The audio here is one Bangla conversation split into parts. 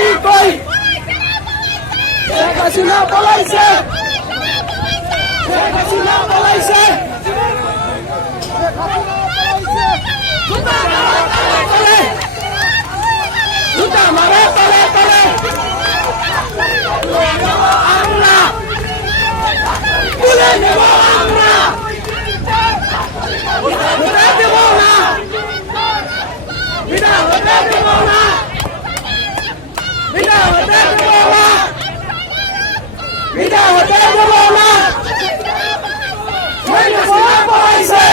গেলি কই শেখ হাসিনা পলাইছে শেখ হাসিনা পলাইছে জুতা মারে তলে তলে আমরা তুলে নেব আমরা হতে দেব না বিনা হতে দেব না বিনা হতে দেব না বিনা হতে দেব না শেখ হাসিনা পলাইছে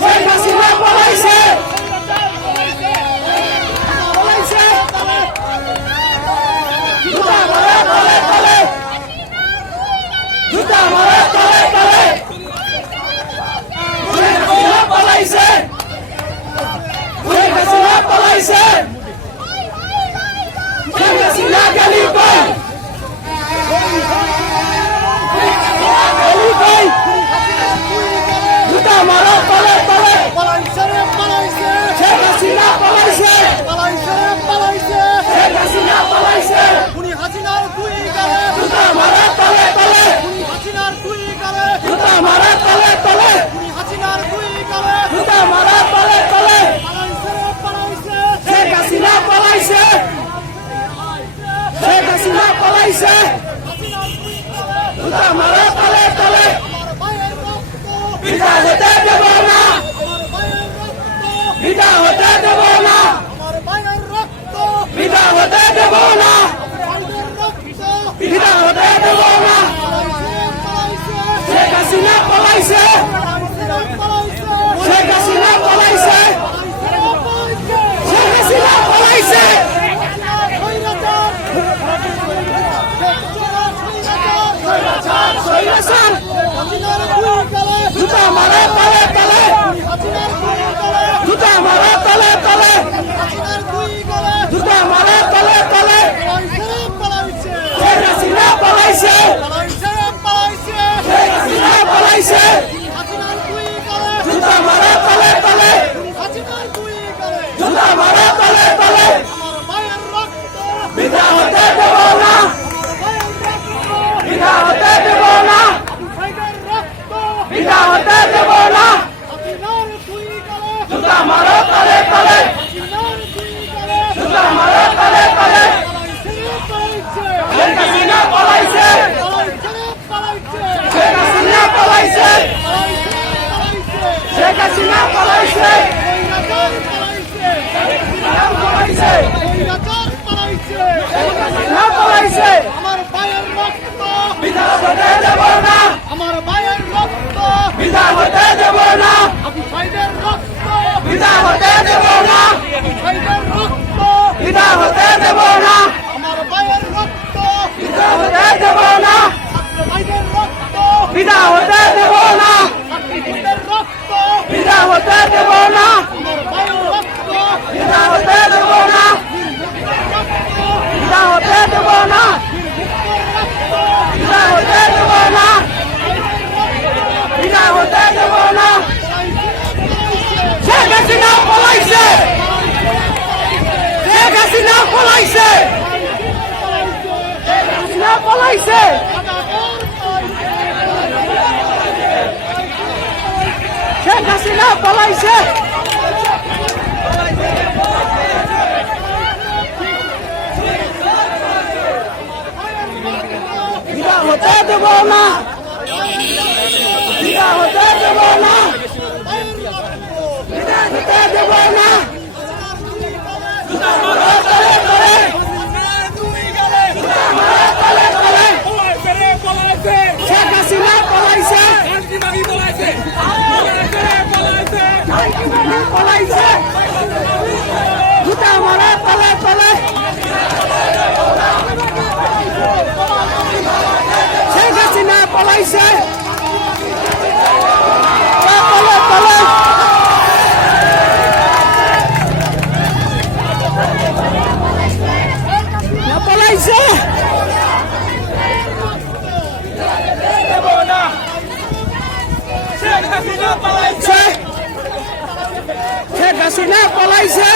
শেখ হাসিনা পলাইছে জুতা মারে তলে তলে জুতা মারে তলে তলে শেখ হাসিনা পলাইছে শেখ হাসিনা পলাইছে শেখ হাসিনা গেলি কই গেলি কই জুতা মারে তলে তলে শেখ হাসিনা পলাইছে শেখ হাসিনা পলাইছে জুতা মারে তলে তলে জুতা মারে তলে তলে জুতা মারে তলে তলে শেখ হাসিনা পলাইছে শেখ হাসিনা পলাইছে জুতা মারে তলে তলে বিদা হতে দেব না বিদা হতে দেব না বিদা হতে দেব না বিদা হতে দেব না শেখ হাসিনা পলাইছে শেখ হাসিনা পলাইছে শেখ হাসিনা পলাইছে জুতা মারে তলে তলে জুতা মারে তলে তলে জুতা মারে তলে তলে শেখ হাসিনা পলাইছে শেখ হাসিনা পলাইছে জুতা মারে তলে তলে জুতা মারে তলে তলে বিদা হতে দেব না বিদা হতে দেব না বিদা হতে দেব না জুতা মারে তলে তলে জুতা মারে তলে তলে শেখ হাসিনা পলাইছে শেখ হাসিনা পলাইছে শেখ হাসিনা পলাইছে পলাইছে শেখ হাসিনা পলাইছে আমার ভাইয়ের রক্ত বিদা হতে দেব না আমার ভাইয়ের রক্ত বিদা হতে দেব না আবু সাইদের রক্ত বিদা হতে দেব না আবু সাইদের রক্ত বিদা হতে দেব না আমার ভাইয়ের রক্ত বিদা হতে দেব না ছাত্র ভাইদের রক্ত বিদা হতে দেব না ছাত্রীদের রক্ত বিদা হতে দেব না আমার ভাইয়ের রক্ত বিদা হতে দেব না বিদা হতে দেব না বিদা হতে দেব না বিদা হতে দেব না শেখ হাসিনা পলাইছে শেখ হাসিনা পলাইছে শেখ হাসিনা পলাইছে শেখ হাসিনা পলাইছে বিদা হতে দেব না বিদা হতে দেব না বিদা হতে দেব না জুতা মারে তলে তলে জুতা মারে তলে তলে শেখ হাসিনা পলাইছে পলাইছে জুতা মারে তলে তলে শেখ হাসিনা পলাইছে তলে তলে পলাইছে শেখ হাসিনা পলাইছে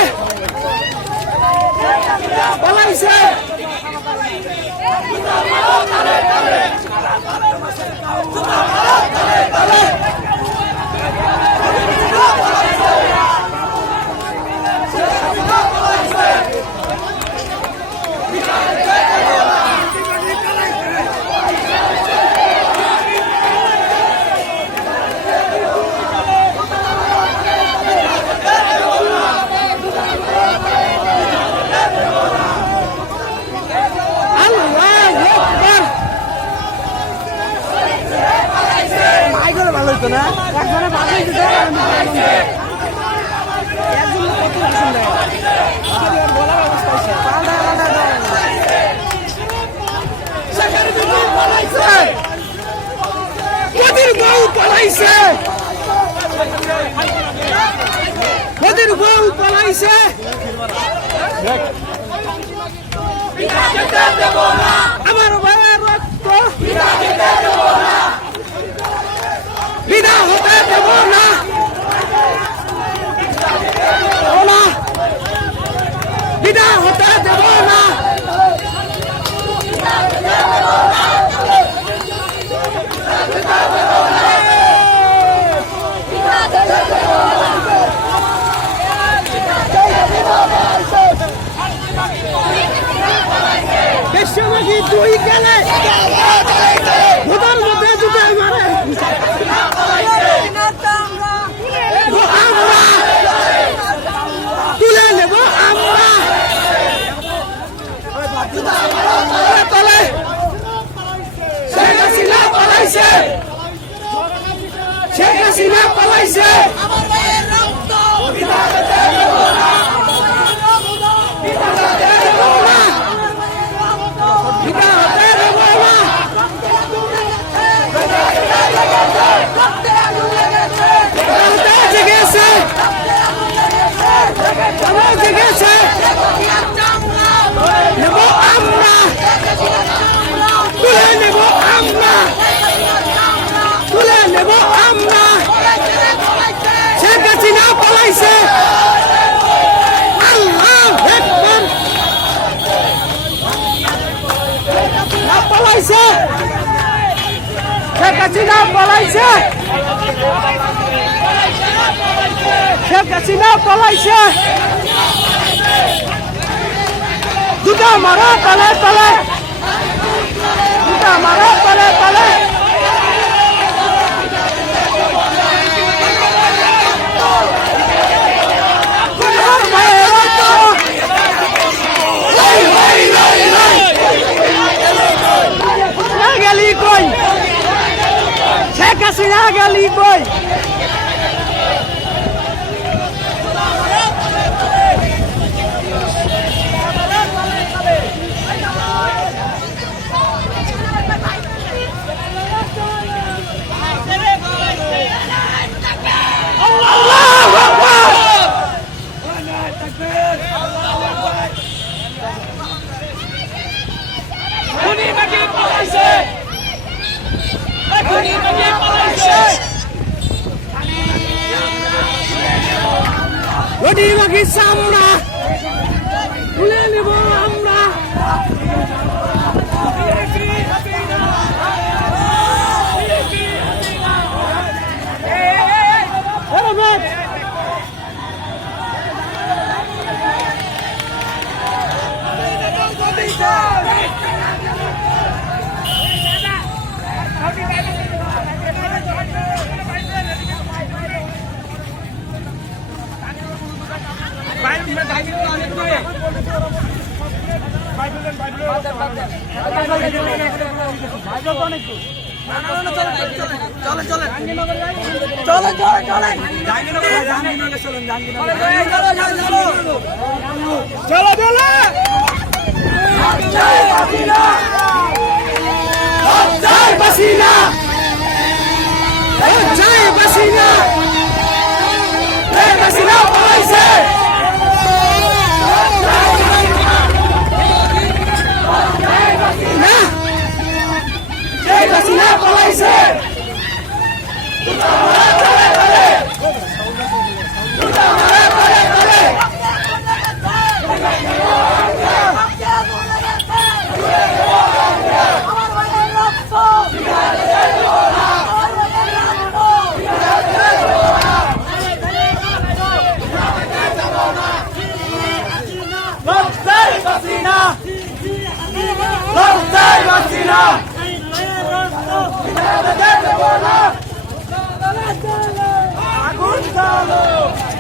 পলাইছে মোদির বউ পলাইছে আমার ভাইয়ের রক্ত বিনা হতে দেব না বিনা হতে দেব না দেশবাসী তুই গেলে ভোটার মধ্যে জুতাই মারে আমরা তুলে নেব আমরা তলে শেখ হাসিনা পালাইছে শেখ হাসিনা পালাইছে শেখ হাসিনা পলাইছে শেখ হাসিনা পলাইছে দুটা মারো তলে তলে দুটা মারো তলে তলে শেখ হাসিনা গেলি কই আমরা তুলে নেব আমরা আগুন